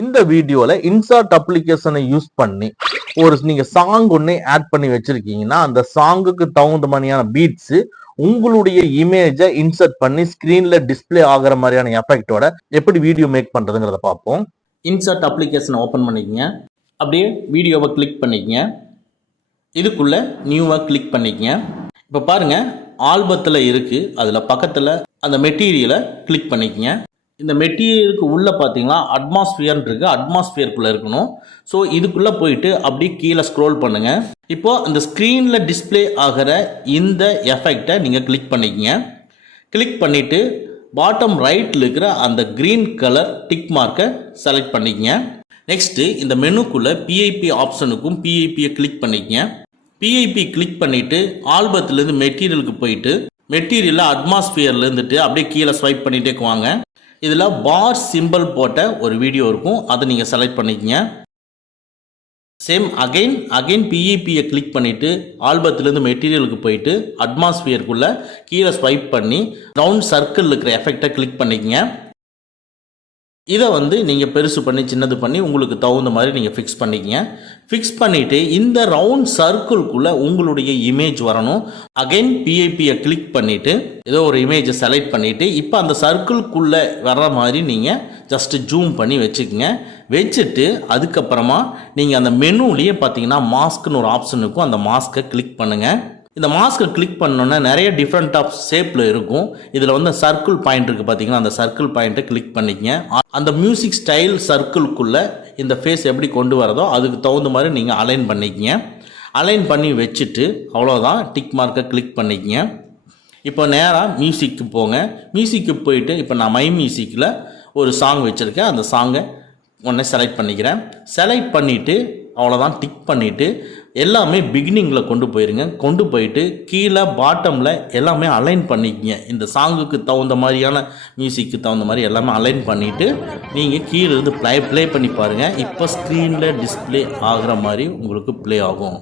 இந்த வீடியோல இன்சர்ட் அப்ளிகேஷனை யூஸ் பண்ணி நீங்க சாங் ஒண்ணே ஆட் பண்ணி வச்சிருக்கீங்கன்னா அந்த சாங்குக்கு தகுந்த மாதிரியான பீட்ஸ் உங்களுடைய இமேஜை இன்சர்ட் பண்ணி ஸ்கிரீன்ல டிஸ்பிளே ஆகிற மாதிரியான எஃபெக்டோட எப்படி வீடியோ மேக் பண்றதுங்கிறத பார்ப்போம். இன்சர்ட் அப்ளிகேஷனை ஓப்பன் பண்ணிக்கங்க. அப்படியே வீடியோவை கிளிக் பண்ணிக்கங்க. இதுக்குள்ள நியூவை கிளிக் பண்ணிக்கங்க. இப்போ பாருங்க, ஆல்பத்தில் இருக்கு. அதில் பக்கத்தில் அந்த மெட்டீரியலை கிளிக் பண்ணிக்கங்க. இந்த மெட்டீரியலுக்கு உள்ளே பார்த்தீங்கன்னா அட்மாஸ்பியர்னு இருக்குது. அட்மாஸ்பியருக்குள்ளே இருக்கணும். ஸோ இதுக்குள்ளே போயிட்டு அப்படியே கீழே ஸ்க்ரோல் பண்ணுங்கள். இப்போது அந்த ஸ்க்ரீனில் டிஸ்பிளே ஆகிற இந்த எஃபெக்டை நீங்கள் கிளிக் பண்ணிக்கங்க. கிளிக் பண்ணிவிட்டு பாட்டம் ரைட்டில் இருக்கிற அந்த க்ரீன் கலர் டிக் மார்க்கை செலக்ட் பண்ணிக்கங்க. நெக்ஸ்ட்டு இந்த மெனுக்குள்ளே பிஐபி ஆப்ஷனுக்கும் பிஐபியை கிளிக் பண்ணிக்கங்க. பிஐபி கிளிக் பண்ணிவிட்டு ஆல்பத்துலேருந்து மெட்டீரியலுக்கு போயிட்டு மெட்டீரியலில் அட்மாஸ்பியரில் இருந்துட்டு அப்படியே கீழே ஸ்வைப் பண்ணிகிட்டே வாங்க. இதில் பார் சிம்பிள் போட்ட ஒரு வீடியோ இருக்கும். அதை நீங்கள் செலக்ட் பண்ணிக்கங்க. சேம் அகைன் பிஇபியை கிளிக் பண்ணிவிட்டு ஆல்பத்துலேருந்து மெட்டீரியலுக்கு போயிட்டு அட்மாஸ்பியருக்குள்ளே கீழே ஸ்வைப் பண்ணி ரவுண்ட் சர்க்கிள் இருக்கிற எஃபெக்டை கிளிக் பண்ணிக்கங்க. இதை நீங்கள் பெருசு பண்ணி சின்னது பண்ணி உங்களுக்கு தகுந்த மாதிரி நீங்கள் ஃபிக்ஸ் பண்ணிக்கங்க. ஃபிக்ஸ் பண்ணிவிட்டு இந்த ரவுண்ட் சர்க்கிள்குள்ளே உங்களுடைய இமேஜ் வரணும். அகைன் பிஐபியை கிளிக் பண்ணிவிட்டு ஏதோ ஒரு இமேஜை செலக்ட் பண்ணிவிட்டு இப்போ அந்த சர்க்கிள்குள்ளே வர்ற மாதிரி நீங்கள் ஜஸ்ட்டு ஜூம் பண்ணி வச்சுக்கோங்க. வச்சுட்டு அதுக்கப்புறமா நீங்கள் அந்த மெனுலேயே பார்த்தீங்கன்னா மாஸ்க்னு ஒரு ஆப்ஷன் இருக்கும். அந்த மாஸ்க்கை கிளிக் பண்ணுங்கள். இந்த மாஸ்க்கை கிளிக் பண்ணோன்னா நிறைய டிஃப்ரெண்ட் ஆஃப் ஷேப்பில் இருக்கும். இதில் சர்க்கிள் பாயிண்ட் இருக்குது பார்த்தீங்கன்னா, அந்த சர்க்கிள் பாயிண்ட்டை கிளிக் பண்ணிக்கங்க. அந்த மியூசிக் ஸ்டைல் சர்க்கிள்குள்ளே இந்த ஃபேஸ் எப்படி கொண்டு வரதோ அதுக்கு தகுந்த மாதிரி நீங்கள் அலைன் பண்ணிக்கங்க. அலைன் பண்ணி வச்சுட்டு அவ்வளோதான், டிக் மார்க்கை கிளிக் பண்ணிக்கங்க. இப்போ நேராக மியூசிக்கு போங்க. மியூசிக்கு போயிட்டு இப்போ நான் மை மியூசிக்கில் ஒரு சாங் வச்சுருக்கேன். அந்த சாங்கை உடனே செலக்ட் பண்ணிக்கிறேன். செலக்ட் பண்ணிவிட்டு அவ்வளோதான், டிக் பண்ணிவிட்டு எல்லாமே பிகினிங்கில் கொண்டு போயிருங்க. கொண்டு போயிட்டு கீழே பாட்டமில் எல்லாமே அலைன் பண்ணிக்கங்க. இந்த சாங்குக்கு தகுந்த மாதிரியான மியூசிக்கு தகுந்த மாதிரி எல்லாமே அலைன் பண்ணிவிட்டு நீங்கள் கீழே இருந்து ப்ளே பண்ணி பாருங்கள். இப்போ ஸ்க்ரீனில் டிஸ்பிளே ஆகிற மாதிரி உங்களுக்கு ப்ளே ஆகும்.